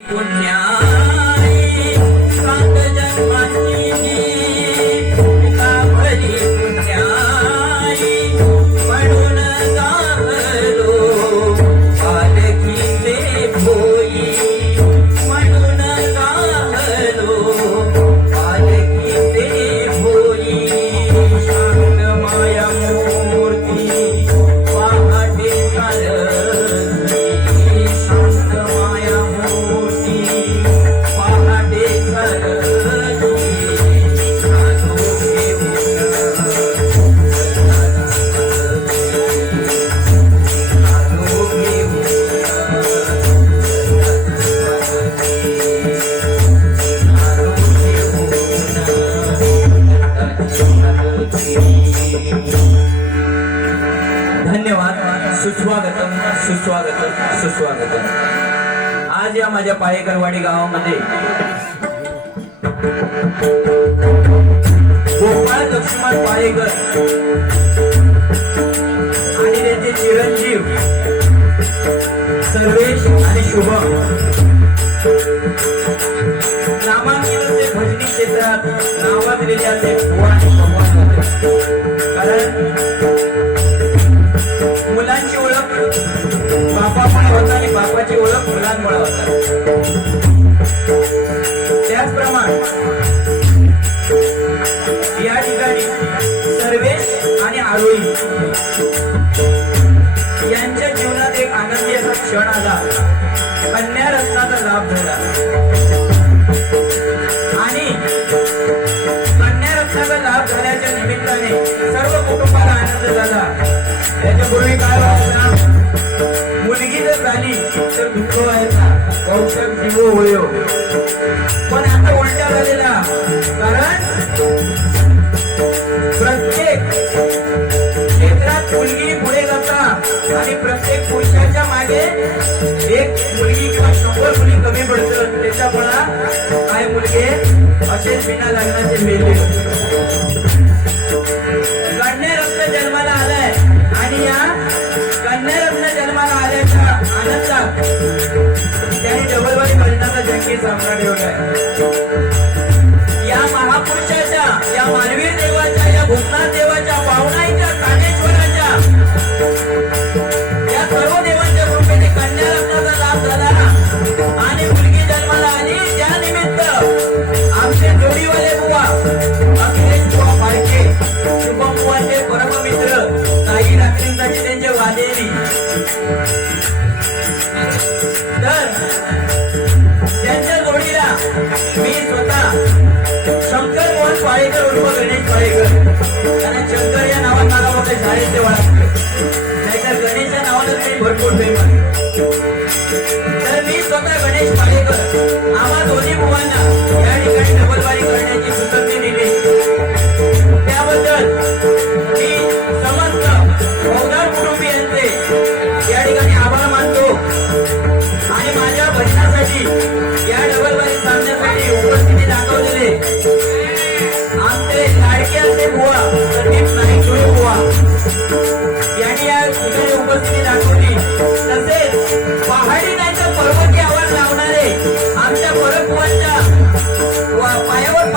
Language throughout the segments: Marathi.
Would now. सुस्वागतम सुस्वागत सुस्वागत. आज या माझ्या पायेकरवाडी गावामध्ये गोपाळ लक्ष्मण पायेकर आणि त्यांचे चिरंजीव सर्वेश आणि शुभम नामांकित असे भजनी क्षेत्रात नावाजलेले असे बुवा भगवान कारण मुळांमुळे होतात त्याचप्रमाणे या ठिकाणी सर्वेश आणि आरोही यांच्या जीवनात एक आनंदी असा क्षण आला. कन्या रत्नाचा लाभ झाला. आणि कन्या रत्नाचा लाभ झाल्याच्या निमित्ताने सर्व कुटुंबाला आनंद झाला. त्याच्यापूर्वी काय व्हायचं? मुलगी जर झाली तर दुःख व्हायचा. औषध जीव होयो. पण आता उलटा झालेला. कारण प्रत्येक क्षेत्रात मुलगी पुढे जाता आणि प्रत्येक पुरुषाच्या मागे एक मुलगी किंवा शंभर मुली कमी पडतं त्याच्यामुळे काय मुलगे असेच विना लग्नाचे मेले. भरपूर फेमस तर मी स्वतः गणेश पाळेकर आम्हा दोन्ही मुलांना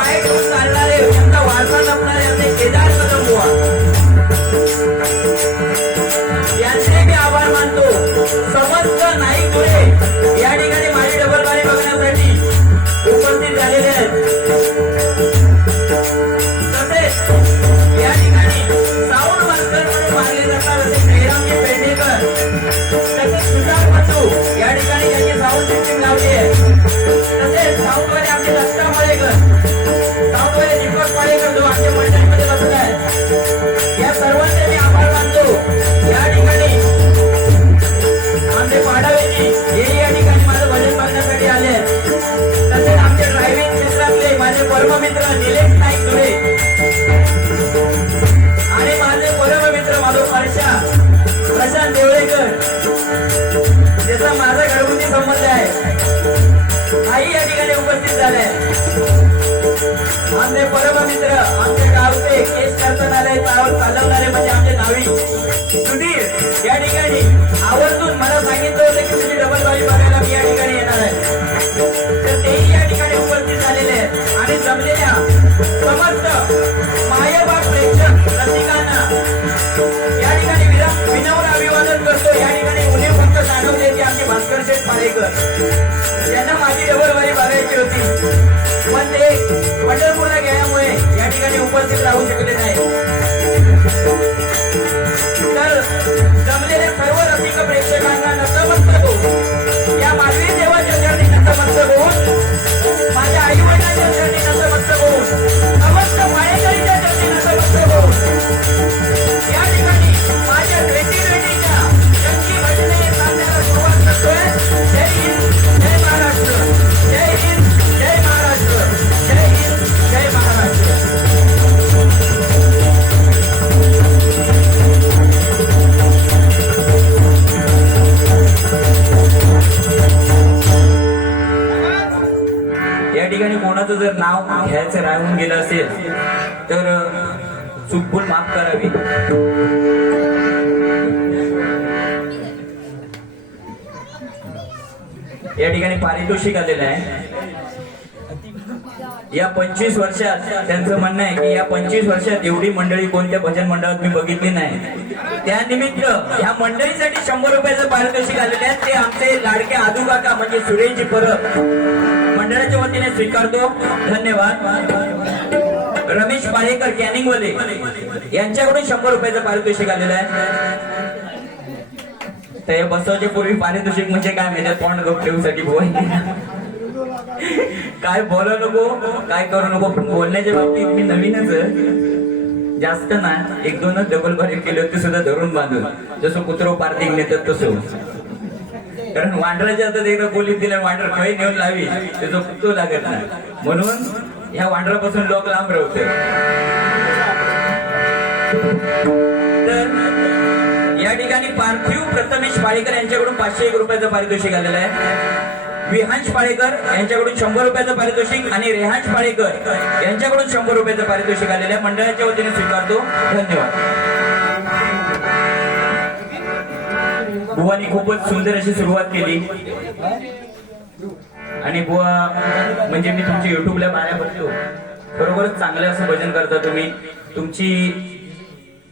पाय चालणारे त्यांचा वारसा जपणारे असे केदार कदम बुवा यांचे मी आभार मानतो. समस्त नाईक धुळे या ठिकाणी माझी डबलबारी बघण्यासाठी उपस्थित झालेले आहेत. तसेच या ठिकाणी साऊंड मानले या ठिकाणी साऊंड सिस्टीम लावली आहे. तसेच साऊंडवाले आपले दत्ता माळेकर. साऊंडवाले दीपक माळेकर जो आमच्या मंडळीमध्ये बसला आहे या सर्वांचे मी आभार मानतो. या ठिकाणी आमचे पाडावेजी हे या ठिकाणी माझं भजन बघण्यासाठी आले आहेत. तसेच आमचे ड्रायव्हिंग क्षेत्रातले माझे परममित्र निलेश नाईक धुळे आणि माझे परममित्र माधव पारशा प्रशांत देवळेकर ज्याचा माझा घरगुती संबंध आहे. आई या ठिकाणी उपस्थित झाले परम मित्र आमचे गावचे केस करतानारे चालवणारे म्हणजे आमचे नावी. सुधीर या ठिकाणी आवर्जून मला सांगितलं होतं की तुझी डबल बघायला मी या ठिकाणी येणार आहे. तर तेही या ठिकाणी उपस्थित झालेले आहेत. आणि जमलेल्या समस्त मायबाप प्रेक्षक रसिकांना या ठिकाणी विनम्र अभिवादन करतो. या ठिकाणी उन्हे फक्त जाणवले भास्कर शेठ पारेकर यांना माझी डबल बघायची होती. पण ते पंढरपूरला गेल्यामुळे या ठिकाणी उपस्थित राहू शकले नाही तर जमलेल्या सर्व रसिक प्रेक्षकांना नतमस्तक झाली असेल तर अ, माफ करावी. या ठिकाणी पारितोषिक आलेलं आहे. या पंचवीस वर्षात त्यांचं म्हणणं आहे की या पंचवीस वर्षात एवढी मंडळी कोणत्या भजन मंडळात मी बघितली नाही. त्यानिमित्त या मंडळीसाठी शंभर रुपयाचं पारितोषिक आलेलं आहे. ते आमचे लाडके आदू काका म्हणजे सुरेशजी परब. मंडळाच्या वतीने स्वीकारतो. धन्यवाद. रमेश पाळेकर कॅनिंग वाले. यांच्याकडून शंभर रुपयाचं पारितोषिक आलेलं आहे. तर हे पूर्वी पारितोषिक म्हणजे काय माहिती? तोंड गप ठेवूसाठी बोल. काय बोलू नको काय करू नको. बोलण्याच्या बाबतीत मी नवीनच जास्त ना एक दोनच डबल बारीक केले होते सुद्धा धरून बांधून. जसं कुत्र पार्थिक नेतात तसं. कारण वांढराच्या हातात एकदा बोलीत दिल्या वांढर खळी नेऊन लावी त्याचा पुतो लागत नाही. म्हणून ह्या वांढरापासून लोक लांब राहते तर या ठिकाणी पार्थिव प्रथमेश पाळेकर यांच्याकडून पाचशे एक रुपयाचं पारितोषिक आलेलं आहे. विहांश पाळेकर यांच्याकडून शंभर रुपयाचं पारितोषिक आणि रेहांश पाळेकर यांच्याकडून शंभर रुपयाचं पारितोषिक आलेलं आहे. मंडळाच्या वतीने स्वीकारतो. धन्यवाद. बुवानी खूपच सुंदर अशी सुरुवात केली. आणि बुवा म्हणजे मी तुमच्या युट्यूबला बाया बघतो. बरोबरच चांगलं असं भजन करता तुम्ही. तुमची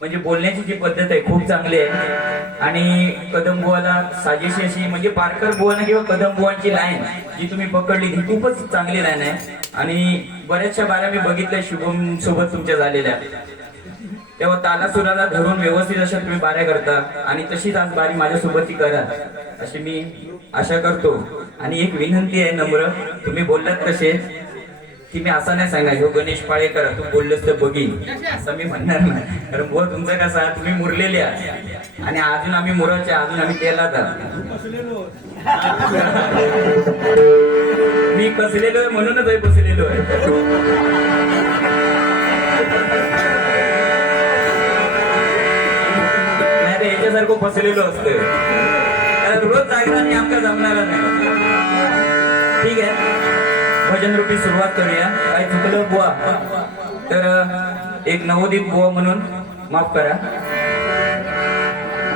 म्हणजे बोलण्याची जी पद्धत आहे खूप चांगली आहे. आणि कदम बुवाला साजेशी अशी म्हणजे पारकर बुवाना किंवा कदम बुवांची लाईन जी तुम्ही पकडली ही खूपच चांगली लाईन आहे. आणि बऱ्याचशा बाऱ्या मी बघितल्या शुभम सोबत तुमच्या झालेल्या. तेव्हा ताला सुराला धरून व्यवस्थित अशा तुम्ही बाऱ्या करता आणि तशीच आज बारी माझ्यासोबत ती करा. अशी मी आशा करतो. आणि एक विनंती आहे नम्र तुम्ही बोललात तसे की मी असं नाही सांगा ह्यो गणेश पाळेकर तू बोललंस तर बघीन असं मी म्हणणार नाही. कारण बोल तुमचं कसं आहे, तुम्ही मुरलेले आहात. आणि अजून आम्ही मुराचे अजून आम्ही केला मी कसलेलो आहे म्हणूनच आहे बसलेलो आहे. सारखं फसलेलो असतोय. रोज जागरण आमका जमणार नाही. ठीक आहे. भजन रूपी सुरुवात करूया. काय चुकलं बुवा. तर एक नवोदित बुवा म्हणून माफ करा.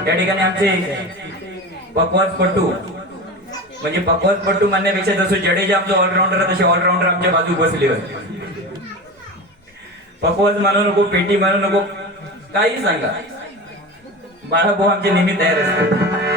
या ठिकाणी आमचे बकवास पट्टू म्हणजे बकवास पट्टू म्हणण्यापेक्षा जसं जडेजा आमचा ऑलराऊंडर तसे ऑलराऊंडर आमच्या बाजू बसले होते. पकवाज म्हणू नको पेटी म्हणू नको. काही सांगा. बाळाभाऊ आमचे नेहमी तयार असतात.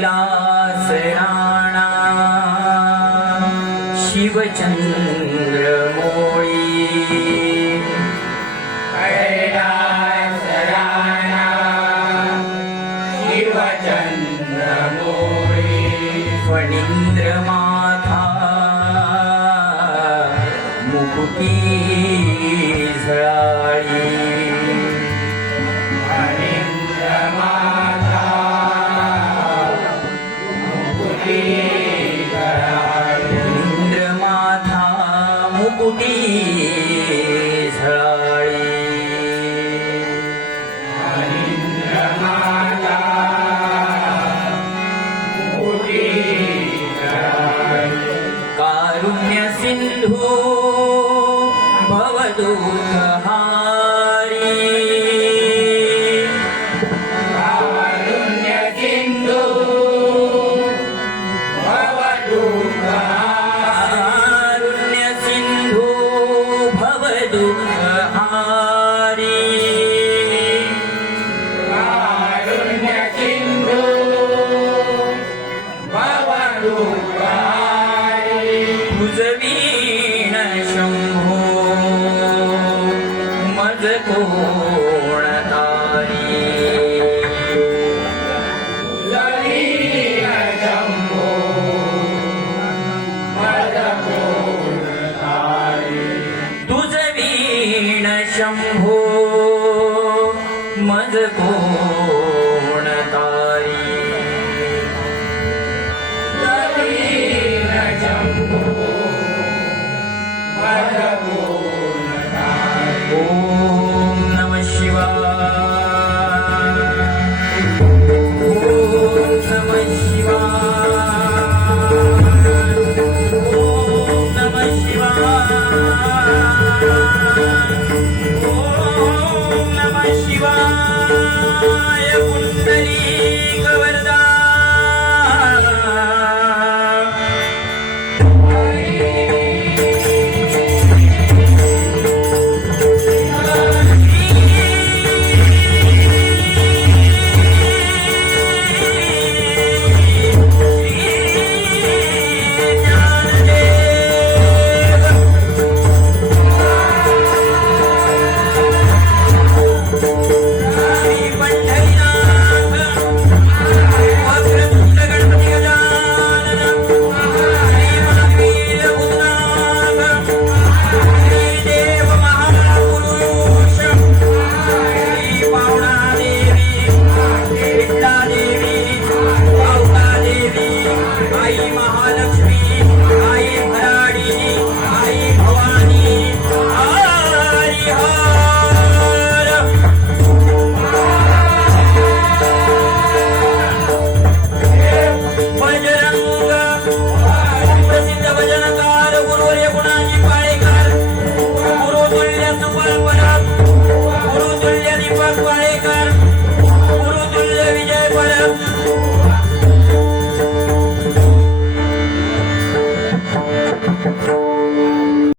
राणा शिवचन्द्र मोरीराणा शिवचन्द्र मोरी पीन्द्र माथा सिंधू भवदूत